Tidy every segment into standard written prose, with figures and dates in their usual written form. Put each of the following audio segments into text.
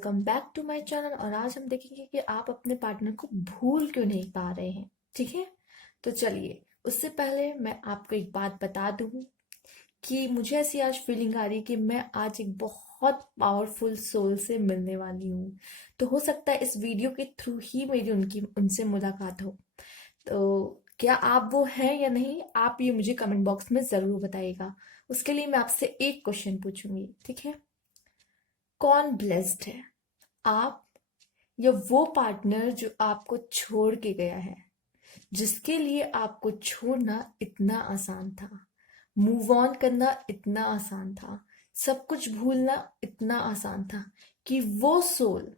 Welcome back to my channel. और आज हम देखेंगे कि आप अपने पार्टनर को भूल क्यों नहीं पा रहे हैं। ठीक है, तो चलिए, उससे पहले मैं आपको एक बात बता दूं कि मुझे ऐसी आज फीलिंग आ रही है कि मैं आज एक बहुत पावरफुल सोल से मिलने वाली हूँ। तो हो सकता है इस वीडियो के थ्रू ही मेरी उनसे मुलाकात हो। तो क्या आप वो हैं या नहीं, आप ये मुझे कमेंट बॉक्स में ज़रूर बताइएगा। उसके लिए मैं आपसे एक क्वेश्चन पूछूंगी, ठीक है? कौन ब्लेस्ड है, आप या वो पार्टनर जो आपको छोड़ के गया है, जिसके लिए आपको छोड़ना इतना आसान था, मूव ऑन करना इतना आसान था, सब कुछ भूलना इतना आसान था, कि वो सोल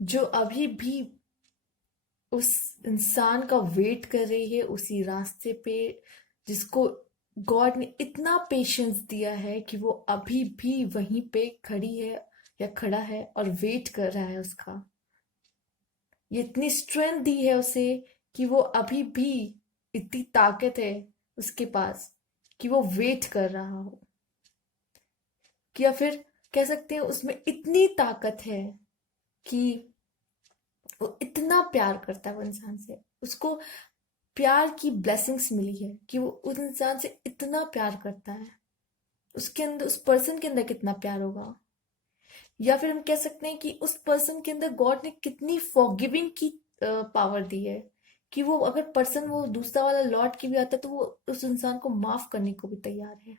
जो अभी भी उस इंसान का वेट कर रही है उसी रास्ते पे, जिसको गॉड ने इतना पेशेंस दिया है कि वो अभी भी वहीं पे खड़ी है या खड़ा है और वेट कर रहा है उसका। ये इतनी स्ट्रेंथ दी है उसे कि वो अभी भी, इतनी ताकत है उसके पास कि वो वेट कर रहा हो। कि या फिर कह सकते हैं उसमें इतनी ताकत है कि वो इतना प्यार करता है वो इंसान से, उसको प्यार की ब्लेसिंग्स मिली है कि वो उस इंसान से इतना प्यार करता है। उसके अंदर, उस पर्सन के अंदर कितना प्यार होगा। या फिर हम कह सकते हैं कि उस पर्सन के अंदर गॉड ने कितनी फॉरगिविंग की पावर दी है कि वो, अगर पर्सन वो दूसरा वाला लौट के भी आता है तो वो उस इंसान को माफ करने को भी तैयार है।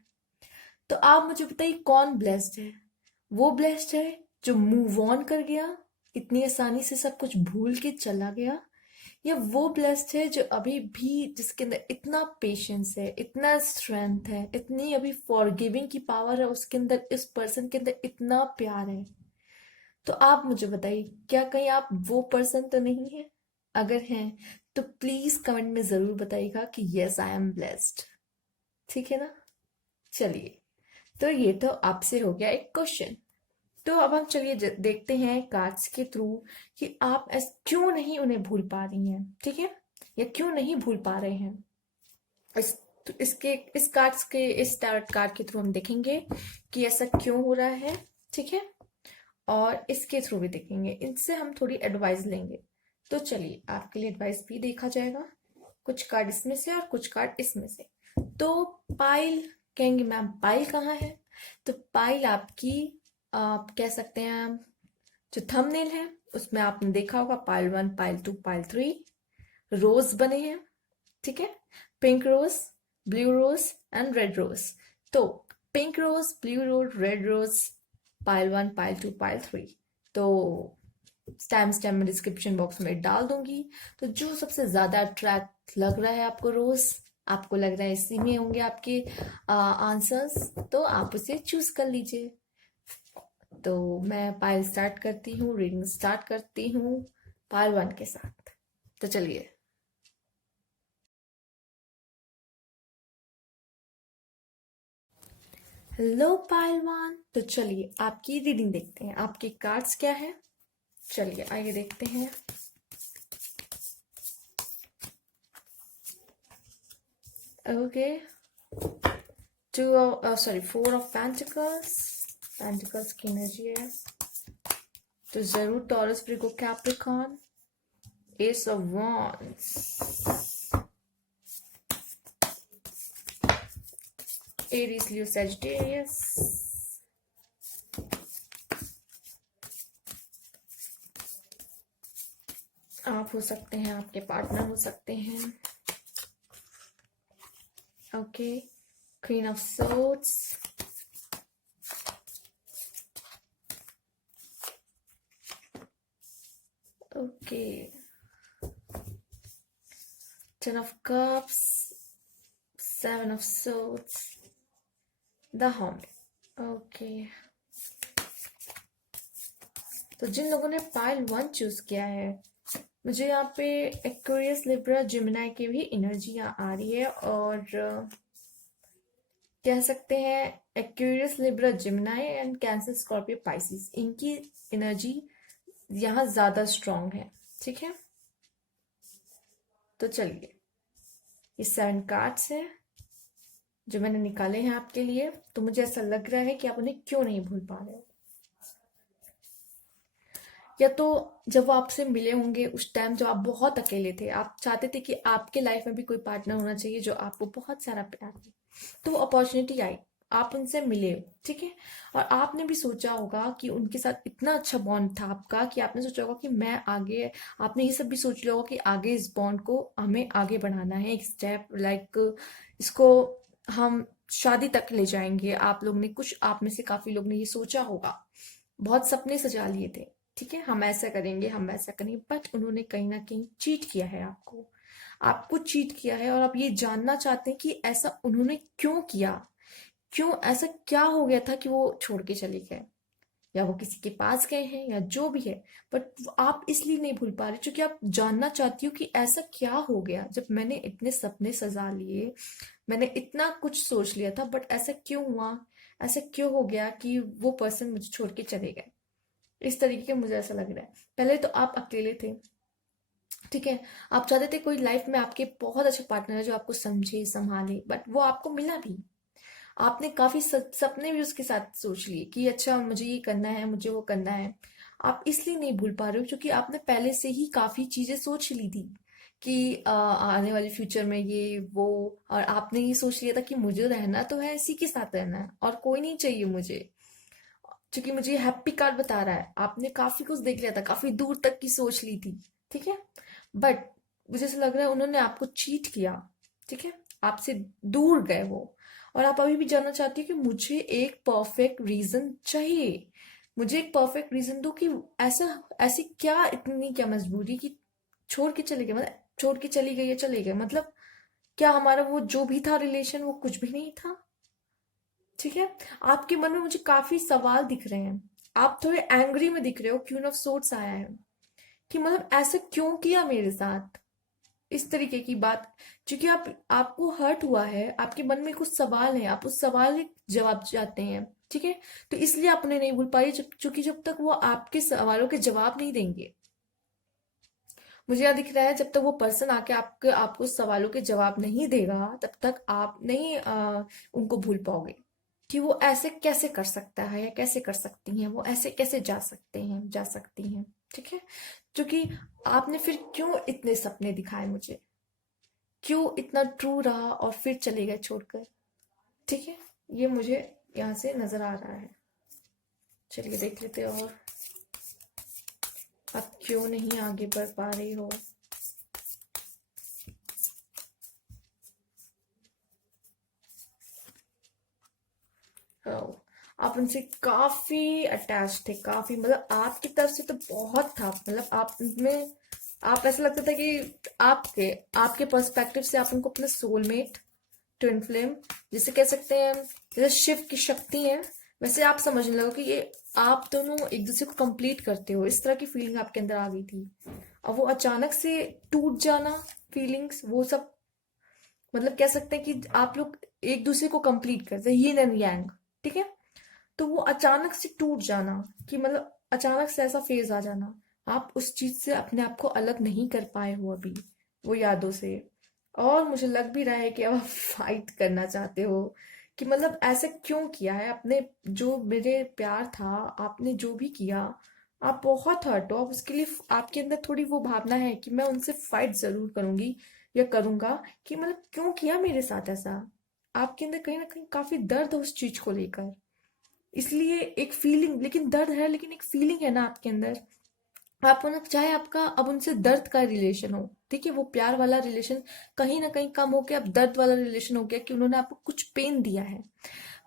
तो आप मुझे बताइए, कौन ब्लेस्ड है? वो ब्लेस्ड है जो मूव ऑन कर गया, इतनी आसानी से सब कुछ भूल के चला गया, या वो ब्लेस्ड है जो अभी भी, जिसके अंदर इतना पेशेंस है, इतना स्ट्रेंथ है, इतनी अभी फॉरगिविंग की पावर है उसके अंदर, इस पर्सन के अंदर इतना प्यार है। तो आप मुझे बताइए, क्या कहीं आप वो पर्सन तो नहीं है? अगर हैं तो प्लीज कमेंट में जरूर बताइएगा कि यस आई एम ब्लेस्ड। ठीक है ना? चलिए, तो ये तो आपसे हो गया एक क्वेश्चन। तो अब हम चलिए देखते हैं कार्ड्स के थ्रू कि आप क्यों नहीं उन्हें भूल पा रही हैं। ठीक है, या क्यों नहीं भूल पा रहे हैं। इस इसके इस कार्ड्स के इस टैरोट कार्ड के थ्रू हम देखेंगे कि ऐसा क्यों हो रहा है। ठीक है, और इसके थ्रू भी देखेंगे, इनसे हम थोड़ी एडवाइस लेंगे। तो चलिए, आपके लिए एडवाइस भी देखा जाएगा, कुछ कार्ड इसमें से और कुछ कार्ड इसमें से। तो पाइल, कहेंगे मैम पाइल कहाँ है? तो पाइल आपकी, आप कह सकते हैं, जो थंबनेल है उसमें आपने देखा होगा, पाइल 1, पाइल 2, पाइल 3 रोज बने हैं। ठीक है, pink rose, blue rose and red rose. तो pink rose, blue rose, red rose, pile 1, pile 2, pile 3। तो स्टैम्प स्टैम्प में डिस्क्रिप्शन बॉक्स में डाल दूंगी। तो जो सबसे ज्यादा अट्रैक्ट लग रहा है आपको रोज, आपको लग रहा है इसी में होंगे आपके आंसर्स, तो आप उसे चूज कर लीजिए। तो मैं पाइल स्टार्ट करती हूँ, रीडिंग स्टार्ट करती हूँ पाइल 1 के साथ। तो चलिए, हेलो पाइल 1। तो चलिए आपकी रीडिंग देखते हैं, आपके कार्ड्स क्या है। चलिए आइए देखते हैं। Okay, sorry, 4 of pentacles, pentacles की एनर्जी है, तो जरूर Taurus, Virgo, Capricorn, ace of wands, Aries, Leo, Sagittarius, आप हो सकते हैं, आपके पार्टनर हो सकते हैं। Okay, queen of swords, okay, 10 of cups, 7 of swords, the hermit। Okay, तो जिन लोगों ने पाइल 1 चूज किया है, मुझे यहाँ पे एक्वेरियस, लिब्रा, जिमिनाई की भी एनर्जी आ रही है। और कह सकते हैं Aquarius, Libra, Gemini and Cancer, Scorpio, Pisces, इनकी एनर्जी यहाँ ज्यादा स्ट्रांग है। ठीक है, तो चलिए, ये 7 कार्ड्स हैं जो मैंने निकाले हैं आपके लिए। तो मुझे ऐसा लग रहा है कि आप उन्हें क्यों नहीं भूल पा रहे हो। या तो जब वो आपसे मिले होंगे उस टाइम जब आप बहुत अकेले थे, आप चाहते थे कि आपके लाइफ में भी कोई पार्टनर होना चाहिए जो आपको बहुत सारा प्यार दे, तो वो अपॉर्चुनिटी आई, आप उनसे मिले, ठीक है। और आपने भी सोचा होगा कि उनके साथ इतना अच्छा बॉन्ड था आपका कि आपने सोचा होगा कि मैं आगे, आपने ये सब भी सोच लिया होगा कि आगे इस बॉन्ड को हमें आगे बढ़ाना है, एक स्टेप लाइक इसको हम शादी तक ले जाएंगे। आप लोग ने, कुछ आप में से काफी लोग ने ये सोचा होगा, बहुत सपने सजा लिए थे, ठीक है, हम ऐसा करेंगे, हम वैसा करेंगे, बट उन्होंने कहीं ना कहीं चीट किया है आपको, आपको चीट किया है। और आप ये जानना चाहते हैं कि ऐसा उन्होंने क्यों किया, क्यों, ऐसा क्या हो गया था कि वो छोड़ के चले गए, या वो किसी के पास गए हैं, या जो भी है। बट आप इसलिए नहीं भूल पा रहे क्योंकि आप जानना चाहती हो कि ऐसा क्या हो गया, जब मैंने इतने सपने सजा लिए, मैंने इतना कुछ सोच लिया था, बट ऐसा क्यों हुआ, ऐसा क्यों हो गया कि वो पर्सन मुझे छोड़ के चले गए। इस तरीके के मुझे ऐसा लग रहा है। पहले तो आप अकेले थे, ठीक है, आप चाहते थे कोई लाइफ में आपके बहुत अच्छे पार्टनर है जो आपको समझे संभाले, बट वो आपको मिला भी। आपने काफी सपने भी उसके साथ सोच लिए कि अच्छा मुझे ये करना है, मुझे वो करना है। आप इसलिए नहीं भूल पा रहे हो क्योंकि आपने पहले से ही काफी चीजें सोच ली थी कि आने वाले फ्यूचर में ये वो, और आपने ये सोच लिया था कि मुझे रहना तो है, इसी के साथ रहना है और कोई नहीं चाहिए मुझे, क्योंकि मुझे हैप्पी कार्ड बता रहा है। आपने काफी कुछ देख लिया था, काफी दूर तक की सोच ली थी, ठीक है। बट मुझे ऐसा लग रहा है उन्होंने आपको चीट किया, ठीक है, आपसे दूर गए वो। और आप अभी भी जानना चाहती हो कि मुझे एक परफेक्ट रीजन चाहिए, मुझे एक परफेक्ट रीजन दो कि ऐसा, ऐसी क्या, इतनी क्या मजबूरी कि छोड़ के चले गए, मतलब छोड़ के चली गई या चले गए, मतलब क्या हमारा वो जो भी था रिलेशन वो कुछ भी नहीं था, ठीक है। आपके मन में मुझे काफी सवाल दिख रहे हैं, आप थोड़े एंग्री में दिख रहे हो, क्वीन ऑफ सोर्ट्स आया है कि मतलब ऐसा क्यों किया मेरे साथ, इस तरीके की बात। क्योंकि आपको हर्ट हुआ है, आपके मन में कुछ सवाल है, आप उस सवाल के जवाब चाहते हैं, ठीक है। तो इसलिए आप उन्हें नहीं भूल पाई, जब क्योंकि जब तक वो आपके सवालों के जवाब नहीं देंगे, मुझे यह दिख रहा है जब तक वो पर्सन आके आपके आपको सवालों के जवाब नहीं देगा, तब तक आप नहीं उनको भूल पाओगे कि वो ऐसे कैसे कर सकता है या कैसे कर सकती हैं, वो ऐसे कैसे जा सकते हैं, जा सकती हैं, ठीक है। क्योंकि आपने फिर क्यों इतने सपने दिखाए मुझे, क्यों इतना ट्रू रहा और फिर चले गए छोड़कर, ठीक है। ये मुझे यहाँ से नजर आ रहा है। चलिए देख लेते हैं और आप क्यों नहीं आगे बढ़ पा रही हो। हाँ, आप उनसे काफी अटैच थे, काफी, मतलब आपकी तरफ से तो बहुत था, मतलब आप में, आप ऐसा लगता था कि आपके आपके पर्सपेक्टिव से आप उनको अपना सोलमेट, ट्विन फ्लेम जिसे कह सकते हैं, जैसे शिव की शक्ति है, वैसे आप समझने लगो कि ये आप दोनों एक दूसरे को कंप्लीट करते हो, इस तरह की फीलिंग आपके अंदर आ गई थी। और वो अचानक से टूट जाना, फीलिंग्स वो सब, मतलब कह सकते हैं कि आप लोग एक दूसरे को कंप्लीट करते हैं, यिन एंड यांग, ठीक है। तो वो अचानक से टूट जाना, कि मतलब अचानक से ऐसा फेज आ जाना, आप उस चीज से अपने आप को अलग नहीं कर पाए हो अभी, वो यादों से। और मुझे लग भी रहा है कि अब आप फाइट करना चाहते हो कि मतलब ऐसा क्यों किया है आपने, जो मेरे प्यार था, आपने जो भी किया, आप बहुत हर्ट हो, अब उसके लिए आपके अंदर थोड़ी वो भावना है कि मैं उनसे फाइट जरूर करूंगी या करूंगा, कि मतलब क्यों किया मेरे साथ ऐसा। आपके अंदर कहीं ना कहीं काफी दर्द है उस चीज को लेकर, इसलिए एक फीलिंग, लेकिन दर्द है, लेकिन एक फीलिंग है ना आपके अंदर। आप होना चाहे आपका अब उनसे दर्द का रिलेशन हो, ठीक है, वो प्यार वाला रिलेशन कहीं ना कहीं कम हो गया, अब दर्द वाला रिलेशन हो गया कि उन्होंने आपको कुछ पेन दिया है,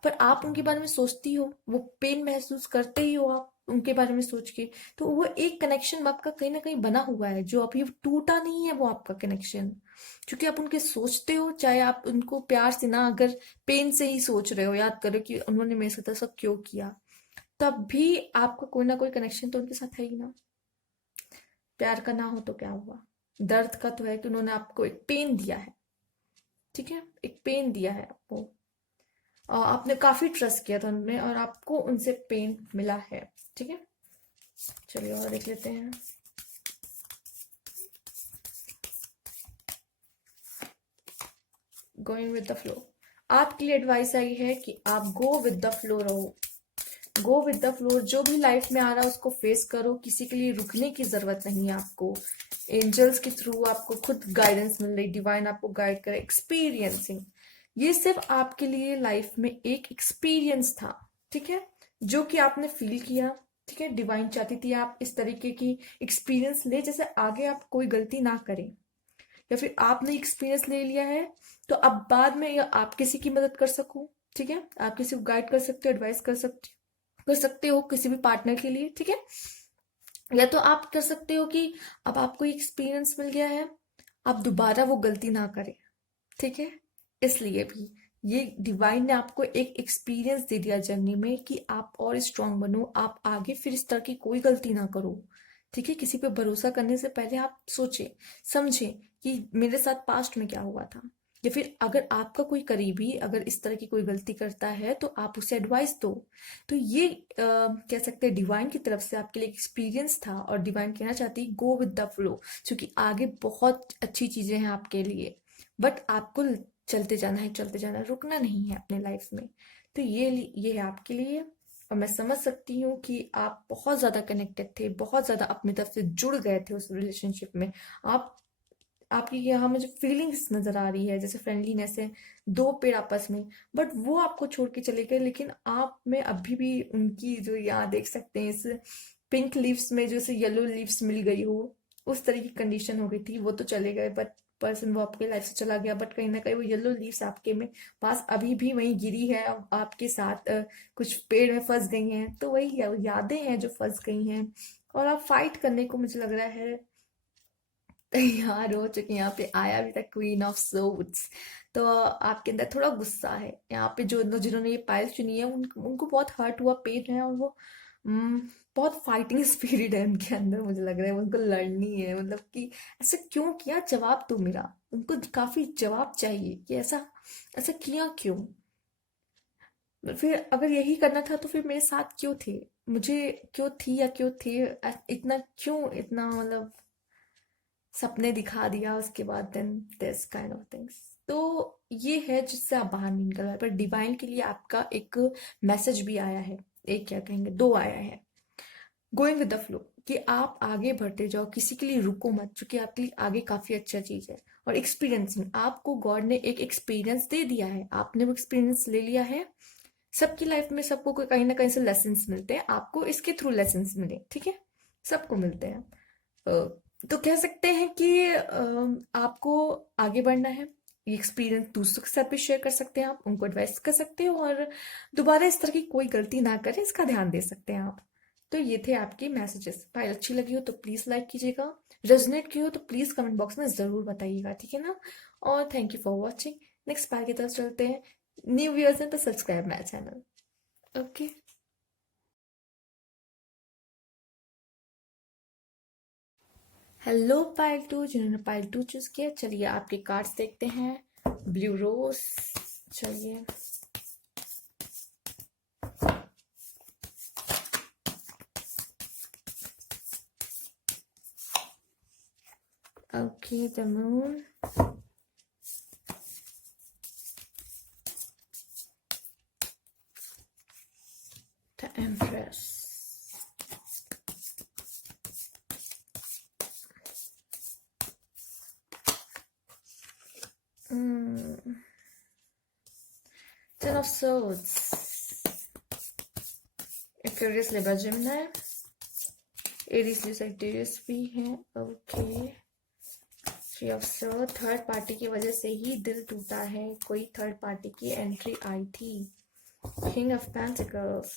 पर आप उनके बारे में सोचती हो, वो पेन महसूस करते ही हो आप उनके बारे में सोच के। तो वो एक कनेक्शन आपका कहीं ना कहीं बना हुआ है जो अभी टूटा नहीं है, वो आपका कनेक्शन, क्योंकि आप उनके सोचते हो, चाहे आप उनको प्यार से ना, अगर पेन से ही सोच रहे हो, याद करो कि उन्होंने मेरे साथ ऐसा क्यों किया, तब भी आपका कोई ना कोई कनेक्शन तो उनके साथ है ही ना। प्यार का ना हो तो क्या हुआ, दर्द का तो है कि उन्होंने आपको एक पेन दिया है, ठीक है, एक पेन दिया है आपको, और आपने काफी ट्रस्ट किया था उनमें और आपको उनसे पेन मिला है, ठीक है। चलिए और देख लेते हैं। गोइंग विद द फ्लो, आपके लिए एडवाइस आई है कि आप गो विद द फ्लो रहो, गो विद द फ्लो, जो भी लाइफ में आ रहा है उसको फेस करो, किसी के लिए रुकने की जरूरत नहीं है आपको। एंजल्स के थ्रू आपको खुद गाइडेंस मिल रही, डिवाइन आपको गाइड करे। एक्सपीरियंसिंग, ये सिर्फ आपके लिए लाइफ में एक एक्सपीरियंस था, ठीक है, जो कि आपने फील किया, ठीक है। डिवाइन चाहती थी आप इस तरीके की एक्सपीरियंस ले, जैसे आगे आप कोई गलती ना करें, या फिर आपने एक्सपीरियंस ले लिया है तो अब बाद में या आप किसी की मदद कर सको, ठीक है। आप किसी को गाइड कर सकते हो, एडवाइस कर सकते हो किसी भी पार्टनर के लिए, ठीक है। या तो आप कर सकते हो कि अब आपको एक्सपीरियंस मिल गया है, आप दोबारा वो गलती ना करें, ठीक है। इसलिए भी ये डिवाइन ने आपको एक एक्सपीरियंस दे दिया जर्नी में कि आप और स्ट्रांग बनो, आप आगे फिर इस तरह की कोई गलती ना करो, ठीक है। किसी पे भरोसा करने से पहले आप सोचे समझे कि मेरे साथ पास्ट में क्या हुआ था, या फिर अगर आपका कोई करीबी अगर इस तरह की कोई गलती करता है तो आप उसे एडवाइस दो। तो ये कह सकते हैं डिवाइन की तरफ से आपके लिए एक्सपीरियंस था, और डिवाइन कहना चाहती है गो विद द फ्लो, क्योंकि आगे बहुत अच्छी चीजें हैं आपके लिए, बट आपको चलते जाना है, रुकना नहीं है अपने लाइफ में। तो ये है आपके लिए। और मैं समझ सकती हूँ कि आप बहुत ज्यादा कनेक्टेड थे, बहुत ज्यादा अपनी तरफ से जुड़ गए थे उस रिलेशनशिप में। आप आपकी यहाँ मुझे फीलिंग्स नजर आ रही है, जैसे फ्रेंडलीनेस है, दो पेड़ आपस में, बट वो आपको छोड़ के चले गए, लेकिन आप में अभी भी उनकी जो यहाँ देख सकते हैं इस पिंक लीव्स में जैसे येलो लीव्स मिल गई हो, उस तरह की कंडीशन हो गई थी। वो तो चले गए, बट पर्सन वो आपके लाइफ से चला गया, बट कहीं ना कहीं वो येलो लीव्स आपके में पास अभी भी वहीं गिरी है, आपके साथ कुछ पेड़ में फंस गई हैं। तो वही यादें हैं जो फंस गई हैं, और आप फाइट करने को मुझे लग रहा है तैयार हो चुके हैं। यहाँ पे आया भी था क्वीन ऑफ सोर्ड्स, तो आपके अंदर थोड़ा गुस्सा है यहाँ पे। जो जिन्होंने ये पायल चुनी है उनको बहुत हर्ट हुआ, पेन है, और वो हम्म, बहुत फाइटिंग स्पिरिट है उनके अंदर, मुझे लग रहा है उनको लड़नी है, मतलब कि ऐसा क्यों किया, जवाब दो मेरा। उनको काफी जवाब चाहिए कि ऐसा ऐसा किया क्यों। फिर अगर यही करना था तो फिर मेरे साथ क्यों थे, मुझे क्यों थी या क्यों थे, इतना क्यों, इतना मतलब सपने दिखा दिया उसके बाद, then this kind of things. तो ये है जिससे आप बाहर नहीं निकल पाए, पर डिवाइन के लिए आपका एक मैसेज भी आया है, एक क्या कहेंगे, दो आया है। गोइंग विद द फ्लो, कि आप आगे बढ़ते जाओ, किसी के लिए रुको मत, क्योंकि आपके लिए आगे काफी अच्छा चीज है। और एक्सपीरियंसिंग, आपको गॉड ने एक एक्सपीरियंस दे दिया है, आपने वो एक्सपीरियंस ले लिया है। सबकी लाइफ में सबको कोई कहीं ना कहीं से लेसन्स मिलते हैं, आपको इसके थ्रू लेसन्स मिले, ठीक है, सबको मिलते हैं। तो कह सकते हैं कि आपको आगे बढ़ना है। ये एक्सपीरियंस दूसरों के साथ भी शेयर कर सकते हैं, आप उनको एडवाइस कर सकते हो, और दोबारा इस तरह की कोई गलती ना करें इसका ध्यान दे सकते हैं आप। तो ये थे आपके मैसेजेस। फाइल अच्छी लगी हो तो प्लीज लाइक कीजिएगा, रेजोनेट की हो तो प्लीज कमेंट बॉक्स में जरूर बताइएगा, ठीक है ना। और thank you for watching. Next part की तरफ चलते हैं। न्यू व्यूअर्स हैं तो subscribe my channel. Okay. Hello pile two, जिन्होंने पाइल टू चूज किया, चलिए आपके कार्ड्स देखते हैं। ब्लू रोज, चलिए। Okay, the moon, the empress, ten of swords, Aquarius, Libra, Gemini, Aries, Sagittarius भी है। Okay, three of sword, third party की वजह से ही दिल टूटा है, कोई थर्ड पार्टी की एंट्री आई थी। King of pentacles,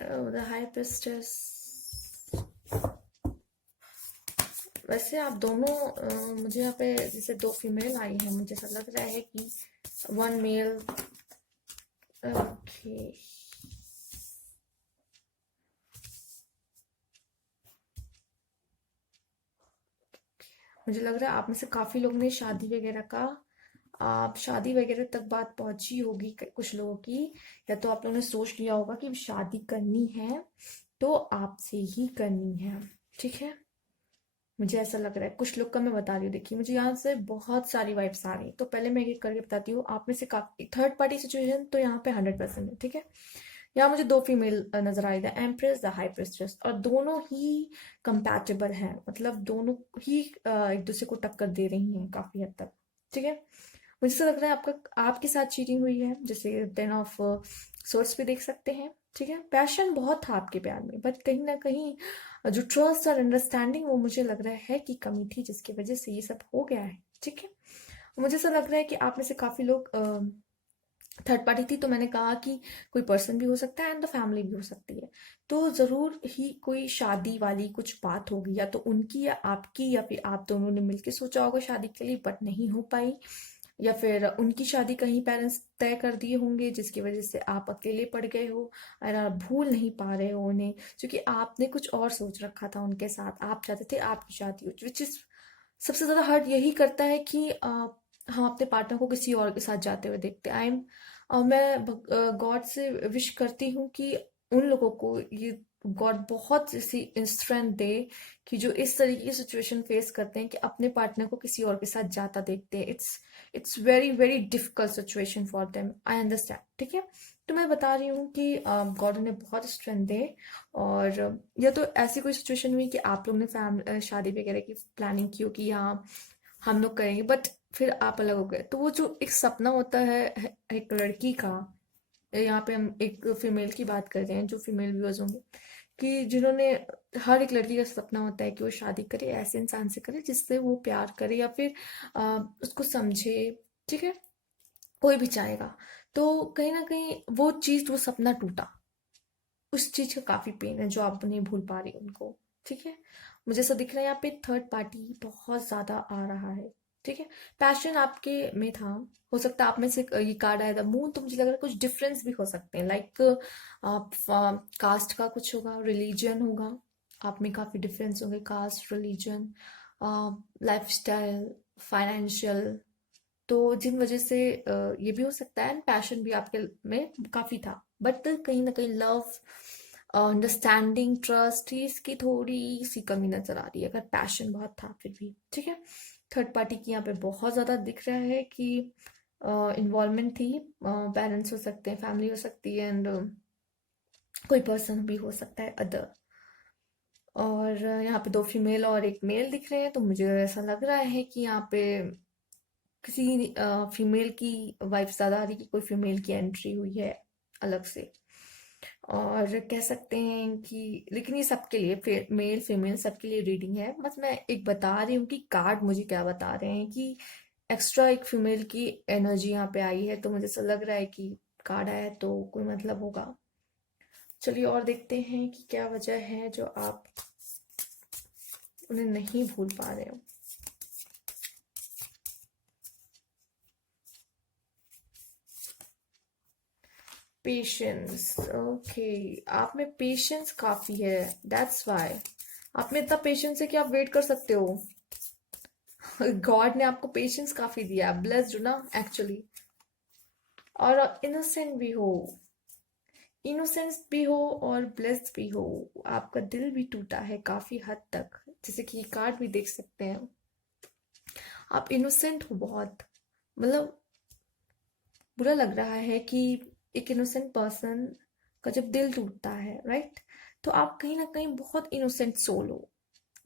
the high priestess. वैसे आप दोनों मुझे यहाँ पे जैसे दो फीमेल आई हैं, मुझे ऐसा लग रहा है कि वन मेल। ओके, मुझे लग रहा है आप में से काफी लोग ने शादी वगैरह का, आप शादी वगैरह तक बात पहुंची होगी कुछ लोगों की, या तो आप लोगों ने सोच लिया होगा कि शादी करनी है तो आपसे ही करनी है, ठीक है। मुझे ऐसा लग रहा है, कुछ लोग का मैं बता रही हूँ। देखिए, मुझे यहाँ से बहुत सारी वाइब्स आ रही हैं, तो पहले मैं एक करके बताती हूँ। आप में से काफी थर्ड पार्टी सिचुएशन तो यहाँ पे 100% है, ठीक है। यहाँ मुझे दो फीमेल नजर आई, the empress, the high priestess, और दोनों ही कंपैटिबल हैं, मतलब दोनों ही एक दूसरे को टक्कर दे रही हैं काफी हद तक, ठीक है। मुझे ऐसा लग रहा है आपका आपके साथ चीटिंग हुई है, जैसे 10 ऑफ सोर्स पे देख सकते हैं, ठीक है। पैशन बहुत था आपके प्यार में, बट कहीं ना कहीं जो ट्रस्ट और अंडरस्टैंडिंग, वो मुझे लग रहा है कि कमी थी, जिसकी वजह से ये सब हो गया है, ठीक है। मुझे ऐसा लग रहा है कि आप में से काफी लोग थर्ड पार्टी थी, तो मैंने कहा कि कोई पर्सन भी हो सकता है एंड द फैमिली भी हो सकती है। तो जरूर ही कोई शादी वाली कुछ बात होगी, या तो उनकी या आपकी, या फिर आप दोनों ने मिलकर सोचा होगा शादी के लिए बट नहीं हो पाई, या फिर उनकी शादी कहीं पेरेंट्स तय कर दिए होंगे, जिसकी वजह से आप अकेले पड़ गए हो और आप भूल नहीं पा रहे हो उन्हें, क्योंकि आपने कुछ और सोच रखा था उनके साथ। आप चाहते थे आपकी शादी हो, विच इज सबसे ज्यादा हर्ट यही करता है कि हम अपने पार्टनर को किसी और के साथ जाते हुए देखते हैं। मैं गॉड से विश करती हूँ कि उन लोगों को ये गॉड बहुत ऐसी स्ट्रेंथ दे कि जो इस तरीके की सिचुएशन फेस करते हैं कि अपने पार्टनर को किसी और के साथ जाता देखते हैं। It's very very difficult situation for them, I understand, ठीक है। तो मैं बता रही हूँ कि गॉड उन्हें बहुत स्ट्रेंथ दे। और या तो ऐसी कोई सिचुएशन हुई कि आप लोग ने शादी वगैरह की प्लानिंग की हो कि हाँ हम लोग करेंगे, बट फिर आप अलग हो गए, तो वो जो एक सपना होता है एक लड़की का, यहाँ पे हम एक फीमेल की बात कर रहे हैं, जो फीमेल व्यूअर्स होंगे, कि जिन्होंने, हर एक लड़की का सपना होता है कि वो शादी करे, ऐसे इंसान से करे जिससे वो प्यार करे या फिर उसको समझे, ठीक है। कोई भी चाहेगा। तो कहीं ना कहीं वो चीज, वो सपना टूटा, उस चीज का काफी पेन है जो आप नहीं भूल पा रही उनको, ठीक है। मुझे ऐसा दिख रहा है यहाँ पे थर्ड पार्टी बहुत ज्यादा आ रहा है, ठीक है। पैशन आपके में था, हो सकता है आप में से ये कार्ड आया था मून, तो मुझे लग रहा है कुछ डिफरेंस भी हो सकते हैं, लाइक आप कास्ट का कुछ होगा, रिलीजन होगा, आप में काफी डिफरेंस होंगे, caste, religion, lifestyle, financial. तो जिन वजह से ये भी हो सकता है, पैशन भी आपके में काफी था, बट कहीं ना कहीं लव, अंडरस्टैंडिंग, ट्रस्ट, इसकी थोड़ी सी कमी नजर आ रही है, अगर पैशन बहुत था फिर भी, ठीक है। थर्ड पार्टी की यहाँ पे बहुत ज्यादा दिख रहा है कि इन्वॉल्वमेंट थी, पेरेंट्स हो सकते हैं, फैमिली हो सकती है, एंड कोई पर्सन भी हो सकता है अदर। और यहाँ पे दो फीमेल और एक मेल दिख रहे हैं, तो मुझे ऐसा लग रहा है कि यहाँ पे किसी फीमेल की वाइफ ज्यादा आ रही, कि कोई फीमेल की एंट्री हुई है अलग से। और कह सकते हैं कि, लेकिन ये सबके लिए, मेल फीमेल सबके लिए रीडिंग है, बस मैं एक बता रही हूँ कि कार्ड मुझे क्या बता रहे हैं, कि एक्स्ट्रा एक फीमेल की एनर्जी यहाँ पे आई है, तो मुझे ऐसा लग रहा है कि कार्ड आया है तो कोई मतलब होगा। चलिए और देखते हैं कि क्या वजह है जो आप उन्हें नहीं भूल पा रहे हो। Patience, okay. आप में पेशेंस काफी है, दैट्स वाई आप में इतना पेशेंस है कि आप वेट कर सकते हो। गॉड ने आपको पेशेंस काफी दिया, ब्लेस्ड ना एक्चुअली। और इनोसेंट भी हो, इनोसेंस भी हो और ब्लेस्ड भी हो। आपका दिल भी टूटा है काफी हद तक, जैसे कि कार्ड भी देख सकते हैं। आप इनोसेंट हो बहुत, मतलब बुरा लग रहा है कि एक इनोसेंट पर्सन का जब दिल टूटता है, राइट। तो आप कहीं ना कहीं बहुत इनोसेंट सोल हो,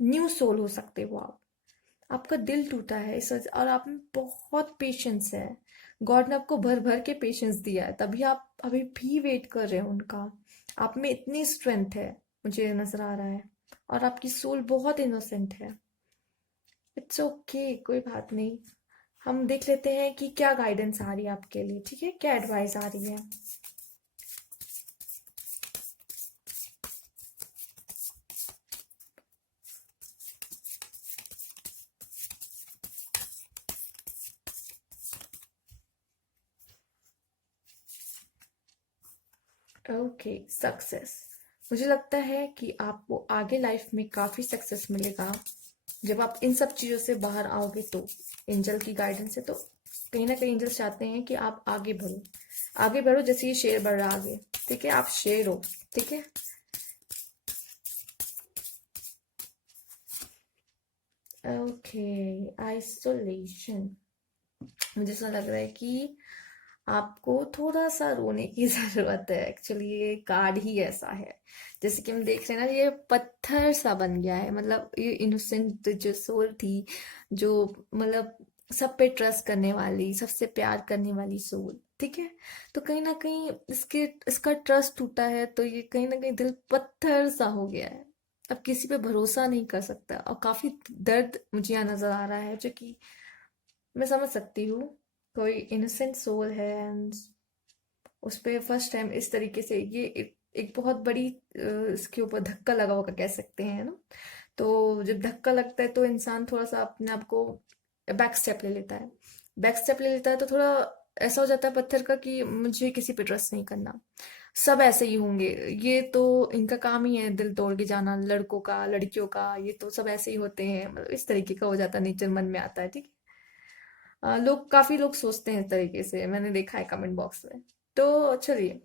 न्यू सोल हो सकते हो आप। आपका दिल टूटा है इस वजह, और आप में बहुत पेशेंस है। गॉड ने आपको भर भर के पेशेंस दिया है, तभी आप अभी भी वेट कर रहे हो उनका। आप में इतनी स्ट्रेंथ है, मुझे नजर आ रहा है, और आपकी सोल बहुत इनोसेंट है। इट्स ओके, कोई बात नहीं। हम देख लेते हैं कि क्या गाइडेंस आ रही है आपके लिए, ठीक है, क्या एडवाइस आ रही है। Okay, success. मुझे लगता है कि आपको आगे लाइफ में काफी सक्सेस मिलेगा जब आप इन सब चीजों से बाहर आओगे, तो एंजल की गाइडेंस है, तो कहीं ना कहीं एंजल्स चाहते हैं कि आप आगे बढ़ो, आगे बढ़ो, जैसे ये शेर बढ़ रहा है आगे, ठीक है, आप शेर हो, ठीक है। Okay, isolation. मुझे ऐसा लग रहा है कि आपको थोड़ा सा रोने की जरूरत है। एक्चुअली ये कार्ड ही ऐसा है। जैसे कि हम देख रहे हैं ना, ये पत्थर सा बन गया है। मतलब ये इनोसेंट जो सोल थी, जो मतलब सब पे ट्रस्ट करने वाली, सबसे प्यार करने वाली सोल, ठीक है। तो कहीं ना कहीं इसका ट्रस्ट टूटा है, तो ये कहीं ना कहीं दिल पत्थर सा हो गया है। अब किसी पे भरोसा नहीं कर सकता, और काफी दर्द मुझे यहाँ नजर आ रहा है, जो कि मैं समझ सकती हूँ। कोई इनोसेंट सोल है एंड उस पे फर्स्ट टाइम इस तरीके से ये एक बहुत बड़ी इसके ऊपर धक्का लगा होगा, कह सकते हैं ना। तो जब धक्का लगता है तो इंसान थोड़ा सा अपने आप को बैक स्टेप ले लेता है। बैक स्टेप ले लेता है तो थोड़ा ऐसा हो जाता है पत्थर का कि मुझे किसी पे ट्रस्ट नहीं करना, सब ऐसे ही होंगे। ये तो इनका काम ही है दिल तोड़ के जाना, लड़कों का लड़कियों का, ये तो सब ऐसे ही होते हैं। मतलब इस तरीके का हो जाता है, नेचर मन में आता है, ठीक है। काफी लोग सोचते हैं इस तरीके से, मैंने देखा है कमेंट बॉक्स में। तो चलिए,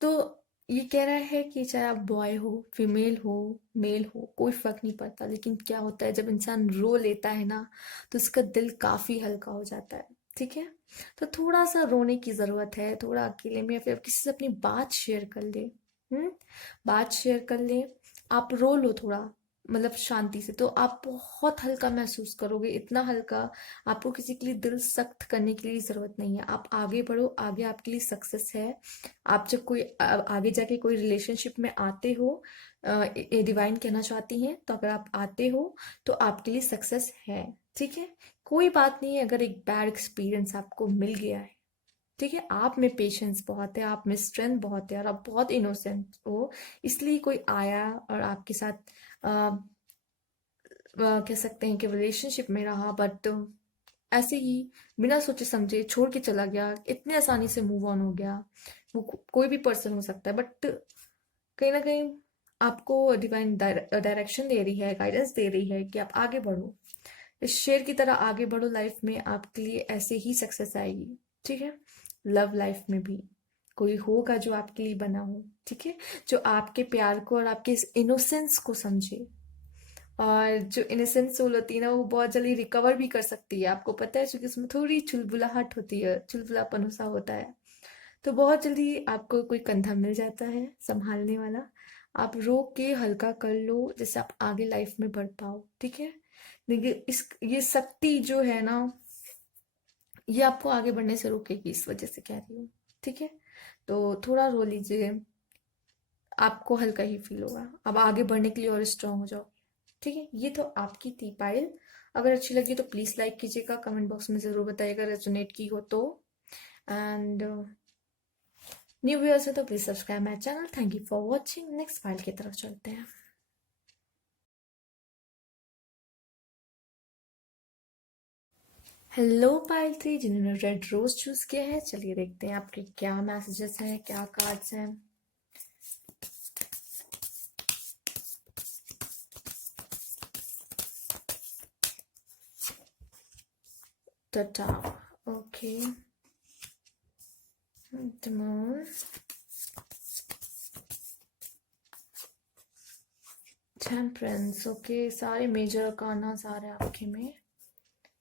तो ये कह रहा है कि चाहे आप बॉय हो, फीमेल हो, मेल हो, कोई फर्क नहीं पड़ता। लेकिन क्या होता है जब इंसान रो लेता है ना, तो उसका दिल काफी हल्का हो जाता है, ठीक है। तो थोड़ा सा रोने की जरूरत है, थोड़ा अकेले में या फिर किसी से अपनी बात शेयर कर ले। हम्म, बात शेयर कर ले, आप रो लो थोड़ा, मतलब शांति से, तो आप बहुत हल्का महसूस करोगे। इतना हल्का, आपको किसी के लिए दिल सख्त करने की लिए जरूरत नहीं है। आप आगे बढ़ो, आगे आपके लिए सक्सेस है। आप जब कोई आगे जाके कोई रिलेशनशिप में आते हो, ये डिवाइन कहना चाहती हैं, तो अगर आप आते हो तो आपके लिए सक्सेस है, ठीक है। कोई बात नहीं है अगर एक बैड एक्सपीरियंस आपको मिल गया है, ठीक है। आप में पेशेंस बहुत है, आप में स्ट्रेंथ बहुत है, और आप बहुत इनोसेंट हो। इसलिए कोई आया और आपके साथ कह सकते हैं कि रिलेशनशिप में रहा, बट ऐसे ही बिना सोचे समझे छोड़ के चला गया, इतने आसानी से मूव ऑन हो गया। वो कोई भी पर्सन हो सकता है, बट कहीं ना कहीं आपको डिवाइन डायरेक्शन दे रही है, गाइडेंस दे रही है कि आप आगे बढ़ो, इस शेर की तरह आगे बढ़ो। लाइफ में आपके लिए ऐसे ही सक्सेस आएगी, ठीक है। लव लाइफ में भी कोई होगा जो आपके लिए बना हो, ठीक है, जो आपके प्यार को और आपके इस इनोसेंस को समझे। और जो इनोसेंट सोल होती है ना, वो बहुत जल्दी रिकवर भी कर सकती है, आपको पता है, क्योंकि उसमें थोड़ी चुलबुलाहट होती है, चुलबुलापन सा होता है। तो बहुत जल्दी आपको कोई कंधा मिल जाता है संभालने वाला। आप रो के हल्का कर लो, जिससे आप आगे लाइफ में बढ़ पाओ, ठीक है। देखिए, इस ये शक्ति जो है ना, ये आपको आगे बढ़ने से रोकेगी, इस वजह से कह रही हूँ, ठीक है। तो थोड़ा रो लीजिए, आपको हल्का ही फील होगा। अब आगे बढ़ने के लिए और स्ट्रांग हो जाओ, ठीक है। ये तो आपकी थी पायल। अगर अच्छी लगी तो प्लीज लाइक कीजिएगा, कमेंट बॉक्स में जरूर बताइएगा रेजोनेट की हो तो। एंड न्यू व्यूअर्स है तो please subscribe my channel. Thank you for watching. Next file की तरफ चलते हैं। हेलो पायल थ्री, जिन्होंने रेड रोज चूज किया है, चलिए देखते हैं आपके क्या मैसेजेस हैं, क्या कार्ड्स हैं। टटा, okay, the moon, temperance, okay. सारे मेजर अरकाना आ रहे हैं आपके में।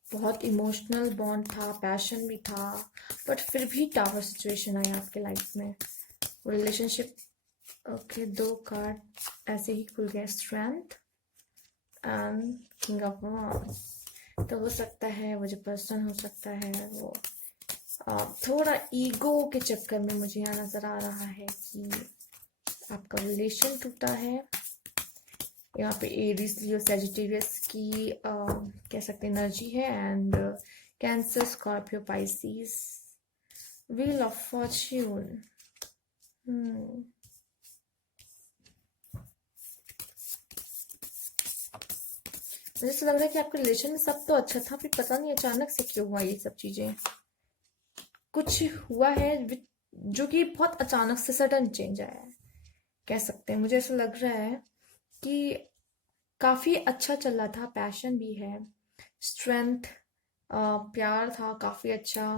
बहुत इमोशनल बॉन्ड था, पैशन भी था, बट फिर भी टावर सिचुएशन आई आपके लाइफ में, रिलेशनशिप। ओके, दो कार्ड ऐसे ही खुल गए, strength and king of wands. तो हो सकता है वो जो पर्सन हो सकता है वो थोड़ा ईगो के चक्कर में, मुझे यहाँ नजर आ रहा है कि आपका रिलेशन टूटा है। यहाँ पे एरीज लियो सेजिटेरियस की कह सकते हैं एनर्जी है, and Cancer Scorpio Pisces, wheel of Fortune. मुझे ऐसा लग रहा है कि आपके रिलेशन में सब तो अच्छा था, फिर पता नहीं अचानक से क्यों हुआ ये सब चीजें। कुछ हुआ है जो कि बहुत अचानक से सडन चेंज आया है, कह सकते हैं। मुझे ऐसा लग रहा है कि काफी अच्छा चल रहा था, पैशन भी है, स्ट्रेंथ, प्यार था काफी अच्छा,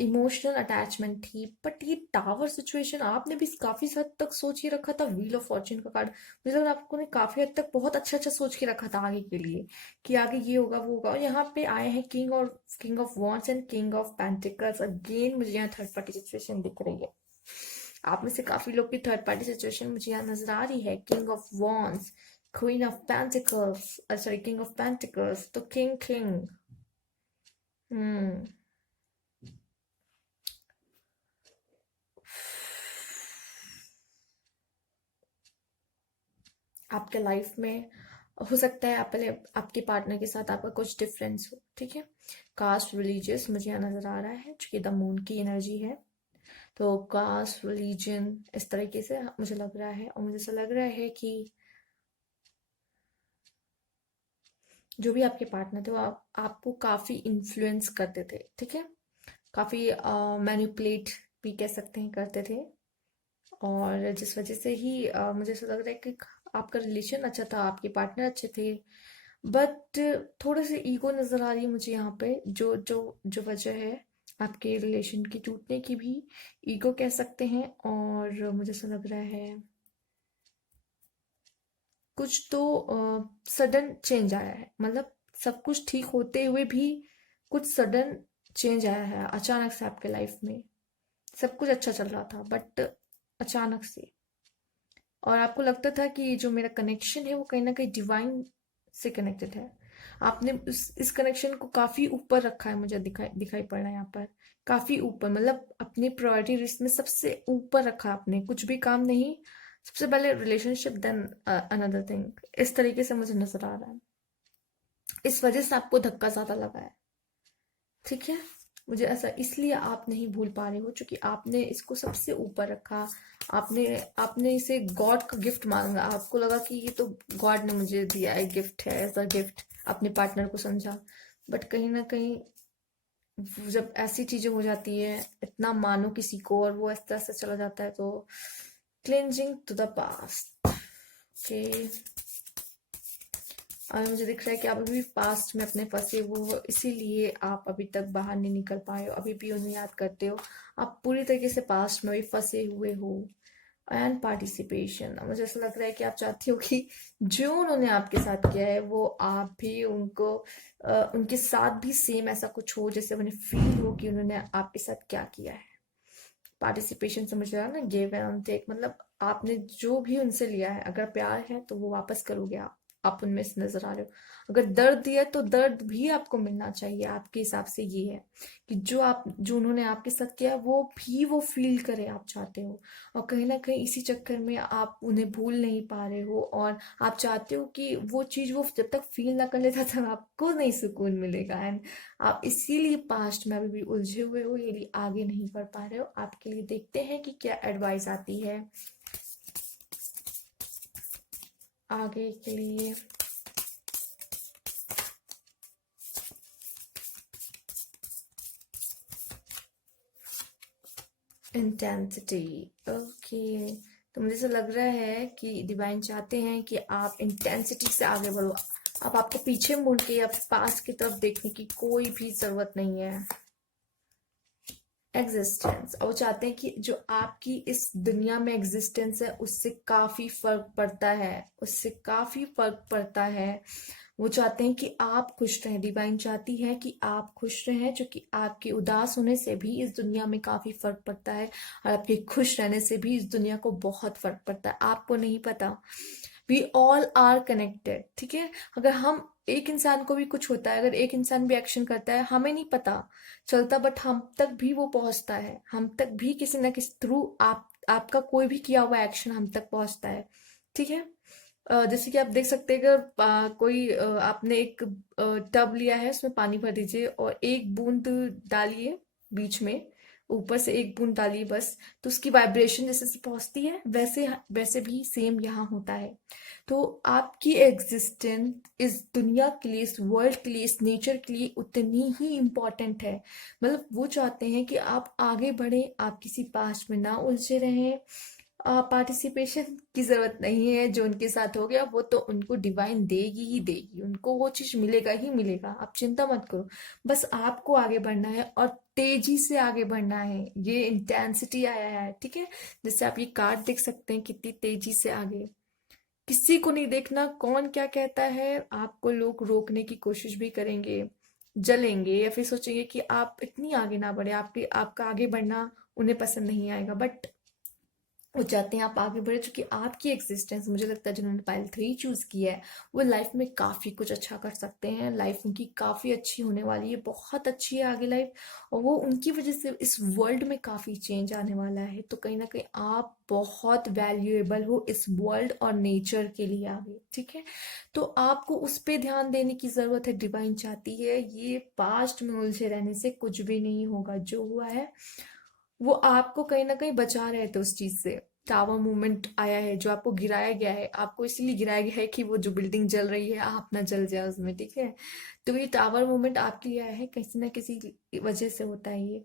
इमोशनल अटैचमेंट थी। बट ये टावर सिचुएशन आपने भी काफी हद तक सोच के रखा था, व्हील ऑफ फॉर्च्यून का कार्ड, मुझे लग रहा है आपको ने काफी हद तक बहुत अच्छा अच्छा सोच के रखा था आगे के लिए, कि आगे ये होगा वो होगा। और यहाँ पे आए हैं किंग, और king of wands and king of pentacles. Again मुझे यहाँ थर्ड पार्टी सिचुएशन दिख रही है। आप में से काफी लोग की थर्ड पार्टी सिचुएशन मुझे यहाँ नजर आ रही है। King of wands, queen of pentacles, sorry king of pentacles, तो किंग किंग। हम्म आपके लाइफ में हो सकता है आप पहले आपके पार्टनर के साथ आपका कुछ डिफरेंस हो, ठीक है। कास्ट रिलीजियस मुझे यहाँ नजर आ रहा है, क्योंकि द मून की एनर्जी है। तो कास्ट रिलीजन इस तरीके से मुझे लग रहा है, और मुझे ऐसा लग रहा है कि जो भी आपके पार्टनर थे वो आपको काफी इन्फ्लुएंस करते थे, ठीक है। काफी मैनिपुलेट भी कह सकते हैं करते थे। और जिस वजह से ही मुझे ऐसा लग रहा है कि आपका रिलेशन अच्छा था, आपके पार्टनर अच्छे थे। बट थोड़े से ईगो नजर आ रही है मुझे यहाँ पे, जो जो जो वजह है आपके रिलेशन की टूटने की भी ईगो कह सकते हैं। और मुझे ऐसा लग रहा है कुछ तो सडन चेंज आया है, मतलब सब कुछ ठीक होते हुए भी कुछ सडन चेंज आया है अचानक से आपके लाइफ में। सब कुछ अच्छा चल रहा था बट अचानक से, और आपको लगता था कि जो मेरा कनेक्शन है वो कहीं ना कहीं डिवाइन से कनेक्टेड है। आपने इस कनेक्शन को काफी ऊपर रखा है, मुझे दिखाई दिखाई पड़ रहा है यहाँ पर। काफी ऊपर, मतलब अपनी प्रायोरिटी लिस्ट में सबसे ऊपर रखा आपने, कुछ भी काम नहीं, सबसे पहले रिलेशनशिप देन अनदर थिंग। इस तरीके से मुझे नजर आ रहा है। इस वजह से आपको धक्का ज्यादा लगा है, ठीक है। मुझे ऐसा इसलिए आप नहीं भूल पा रहे हो क्योंकि आपने इसको सबसे ऊपर रखा। आपने आपने इसे गॉड का गिफ्ट मांगा, आपको लगा कि ये तो गॉड ने मुझे दिया है, गिफ्ट है, एज अ गिफ्ट अपने पार्टनर को समझा। बट कहीं ना कहीं जब ऐसी चीजें हो जाती है, इतना मानो किसी को और वो इस तरह से चला जाता है, तो clinging to the past. Okay, और मुझे दिख रहा है कि आप अभी भी पास्ट में अपने फंसे हुए हो, इसीलिए आप अभी तक बाहर नहीं निकल पाए हो, अभी भी उन्हें याद करते हो। आप पूरी तरीके से पास्ट में भी फंसे हुए हो। एंड पार्टिसिपेशन, मुझे ऐसा लग रहा है कि आप चाहती हो कि जो उन्होंने आपके साथ किया है वो आप भी उनको उनके साथ भी सेम ऐसा कुछ हो, जैसे उन्हें फील हो कि उन्होंने आपके साथ क्या किया है। पार्टिसिपेशन समझ रहा है ना, गिव एंड टेक, मतलब आपने जो भी उनसे लिया है, अगर प्यार है तो वो वापस करोगे आप उनमें से नजर आ रहे हो। अगर दर्द दिया है तो दर्द भी आपको मिलना चाहिए, आपके हिसाब से ये है कि जो उन्होंने आपके साथ किया है वो भी वो फील करे, आप चाहते हो। और कहीं ना कहीं इसी चक्कर में आप उन्हें भूल नहीं पा रहे हो, और आप चाहते हो कि वो चीज वो जब तक फील ना कर लेता तब आपको नहीं सुकून मिलेगा। एंड आप इसीलिए पास्ट में अभी भी उलझे हुए हो, यदि आगे नहीं बढ़ पा रहे हो। आपके लिए देखते हैं कि क्या एडवाइस आती है आगे के लिए। Intensity, okay. तो मुझे ऐसा लग रहा है कि डिवाइन चाहते हैं कि आप इंटेंसिटी से आगे बढ़ो। अब आपको पीछे मुड़ के अब पास की तरफ देखने की कोई भी जरूरत नहीं है। एग्जिस्टेंस, और वो चाहते हैं कि जो आपकी इस दुनिया में एग्जिस्टेंस है उससे काफी फर्क पड़ता है, उससे काफी फर्क पड़ता है। वो चाहते हैं कि आप खुश रहें, डिवाइन चाहती है कि आप खुश रहें, जो कि आपके उदास होने से भी इस दुनिया में काफी फर्क पड़ता है, और आपके खुश रहने से भी इस दुनिया को बहुत फर्क पड़ता है। आपको नहीं पता, वी ऑल आर कनेक्टेड, ठीक है। अगर हम एक इंसान को भी कुछ होता है, अगर एक इंसान भी एक्शन करता है, हमें नहीं पता चलता, बट हम तक भी वो पहुंचता है, हम तक भी किसी ना किसी थ्रू आपका कोई भी किया हुआ एक्शन हम तक पहुंचता है, ठीक है। जैसे कि आप देख सकते हैं, अगर आपने एक टब लिया है, उसमें पानी भर दीजिए और एक बूंद डालिए बीच में, ऊपर से एक बूंद डालिए बस, तो उसकी वाइब्रेशन जैसे से पहुंचती है, वैसे वैसे भी सेम यहाँ होता है। तो आपकी एग्जिस्टेंस इस दुनिया के लिए, इस वर्ल्ड के लिए, इस नेचर के लिए उतनी ही इम्पोर्टेंट है। मतलब वो चाहते हैं कि आप आगे बढ़े, आप किसी पास्ट में ना उलझे रहें, पार्टिसिपेशन की जरूरत नहीं है। जो उनके साथ हो गया वो तो उनको डिवाइन देगी ही देगी, उनको वो चीज मिलेगा ही मिलेगा। आप चिंता मत करो, बस आपको आगे बढ़ना है और तेजी से आगे बढ़ना है। ये इंटेंसिटी आया है, ठीक है। जैसे आप ये कार्ड देख सकते हैं, कितनी तेजी से आगे। किसी को नहीं देखना कौन क्या कहता है। आपको लोग रोकने की कोशिश भी करेंगे, जलेंगे, या फिर सोचेंगे कि आप इतनी आगे ना बढ़े, आपका आगे बढ़ना उन्हें पसंद नहीं आएगा। बट वो चाहते हैं आप आगे बढ़े, क्योंकि आपकी एग्जिस्टेंस, मुझे लगता है जिन्होंने पाइल 3 चूज किया है वो लाइफ में काफी कुछ अच्छा कर सकते हैं। लाइफ उनकी काफी अच्छी होने वाली है, बहुत अच्छी है आगे लाइफ। और वो उनकी वजह से इस वर्ल्ड में काफी चेंज आने वाला है। तो कहीं ना कहीं आप बहुत वैल्यूएबल हो इस वर्ल्ड और नेचर के लिए आगे, ठीक है। तो आपको उस पे ध्यान देने की जरूरत है। डिवाइन चाहती है ये पास्ट में उलझे रहने से कुछ भी नहीं होगा। जो हुआ है वो आपको कहीं ना कहीं बचा रहे थे उस चीज से। टावर मूवमेंट आया है, जो आपको गिराया गया है, आपको इसीलिए गिराया गया है कि वो जो बिल्डिंग जल रही है आप ना जल जाए उसमें, ठीक है। तो ये टावर मूवमेंट आपके लिए आया है, किसी ना किसी वजह से होता है ये,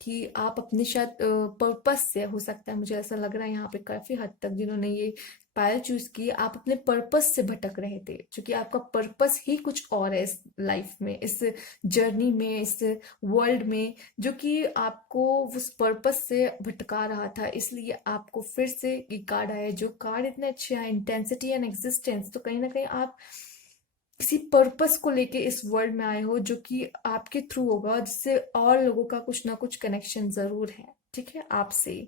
कि आप अपने शायद पर्पस से, हो सकता है, मुझे ऐसा लग रहा है यहाँ पे काफी हद तक जिन्होंने ये पायल चूज की, आप अपने पर्पस से भटक रहे थे। क्योंकि आपका पर्पस ही कुछ और है इस लाइफ में, इस जर्नी में, इस वर्ल्ड में, जो कि आपको उस पर्पस से भटका रहा था। इसलिए आपको फिर से ये कार्ड आया। जो कार्ड इतने अच्छे आए, इंटेंसिटी एंड एग्जिस्टेंस, तो कहीं ना कहीं आप किसी पर्पस को लेके इस वर्ल्ड में आए हो, जो कि आपके थ्रू होगा, जिससे और लोगों का कुछ ना कुछ कनेक्शन जरूर है, ठीक है, आपसे।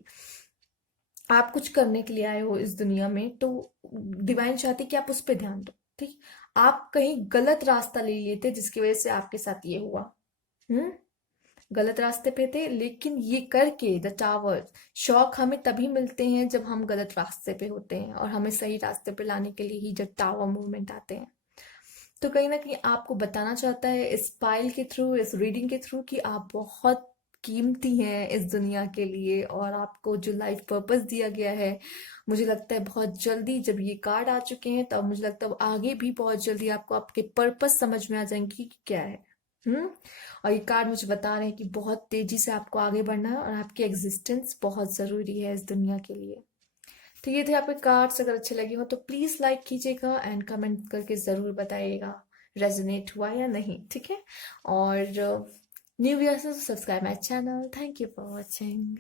आप कुछ करने के लिए आए हो इस दुनिया में, तो डिवाइन चाहती कि आप उस पर ध्यान दो, ठीक। आप कहीं गलत रास्ता ले लिए थे, जिसकी वजह से आपके साथ ये हुआ। हम्म। गलत रास्ते पे थे, लेकिन ये करके द टावर, शौक हमें तभी मिलते हैं जब हम गलत रास्ते पे होते हैं, और हमें सही रास्ते पे लाने के लिए ही जब टावर मूवमेंट आते हैं। तो कहीं ना कहीं आपको बताना चाहता है इस पाइल के थ्रू, इस रीडिंग के थ्रू, कि आप बहुत कीमती हैं इस दुनिया के लिए, और आपको जो लाइफ पर्पस दिया गया है, मुझे लगता है बहुत जल्दी जब ये कार्ड आ चुके हैं, तब मुझे लगता है आगे भी बहुत जल्दी आपको आपके पर्पस समझ में आ जाएंगे कि क्या है। हम्म। और ये कार्ड मुझे बता रहे हैं कि बहुत तेजी से आपको आगे बढ़ना है, और आपकी एग्जिस्टेंस बहुत जरूरी है इस दुनिया के लिए। तो ये थे आपके कार्ड्स। अगर अच्छे लगे हो तो प्लीज लाइक कीजिएगा एंड कमेंट करके जरूर बताइएगा रेजोनेट हुआ या नहीं, ठीक है। और न्यू ईयर से subscribe my channel. Thank you for watching.